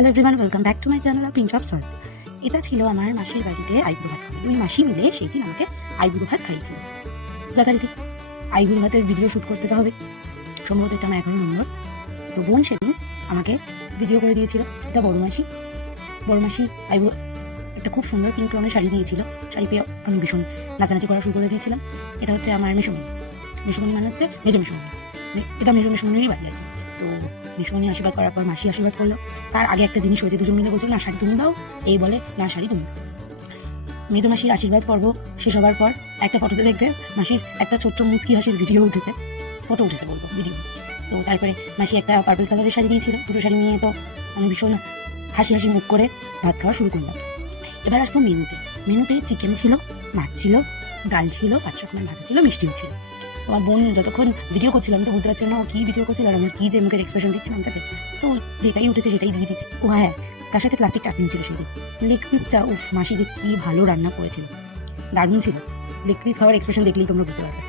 Hello everyone, welcome back to my channel pinch of salt. এটা ছিল আমার মাসির বাড়িতে আইবুড়ো ভাত খাওয়া। দুই মাসি মিলে সেই দিন আমাকে আইবুড়ো ভাত খাইয়েছিল। যথারীতি আইবুড়ো ভাতের ভিডিও শ্যুট করতে তো হবে, সম্ভবত এটা আমার 11 নম্বর। তো বোন সেদিন আমাকে ভিডিও করে দিয়েছিল। এটা বড় মাসি আইবুড়ো একটা খুব সুন্দর পিঙ্ক রঙের শাড়ি দিয়েছিল। শাড়ি পেয়ে আমি ভীষণ নাচানাচি করা শুরু করে দিয়েছিলাম। এটা হচ্ছে আমার মেসোমণি মানে হচ্ছে মেজো মেসোমণি, এটা মেজো মেসোমণিরই বাড়ি আর কি। তো মেসোমণি আশীর্বাদ করার পর মাসি আশীর্বাদ করলো। তার আগে একটা জিনিস হয়েছে, দুজন মিলে বলছিল না শাড়ি তুমি দাও, এই বলে না শাড়ি তুমি দাও। মেজো মাসির আশীর্বাদ পর্ব শেষ হবার পর একটা ফটোতে দেখবে মাসির একটা ছোট্ট মুচকি হাসির ফটো উঠেছে বলবো ভিডিও। তো তারপরে মাসি একটা পার্পল কালারের শাড়ি দিয়েছিল। দুটো শাড়ি নিয়ে তো আমি ভীষণ হাসি মুখ করে ভাত খাওয়া শুরু করলাম। এবার আসবো মেনুতে চিকেন ছিল, মাছ ছিল, ডাল ছিল, 5 রকমের ভাজা ছিল, মিষ্টিও ছিল। আমার বোন যতক্ষণ ভিডিও করছিল আমি তো বুঝতে পারছিলাম না ও কী ভিডিও করছিল আর আমার কী যে মুখের এক্সপ্রেশন দিচ্ছিলাম তাকে। তো যেটাই উঠেছে সেটাই দিয়ে দিচ্ছি। ও হ্যাঁ, তার সাথে প্লাস্টিক চাটনি ছিল সেদিন। লেগ পিসটা মাসি যে কী ভালো রান্না করেছিল, দারুণ ছিল। লেগ পিস খাওয়ার এক্সপ্রেশন দেখলেই তোমরা বুঝতে পারবে।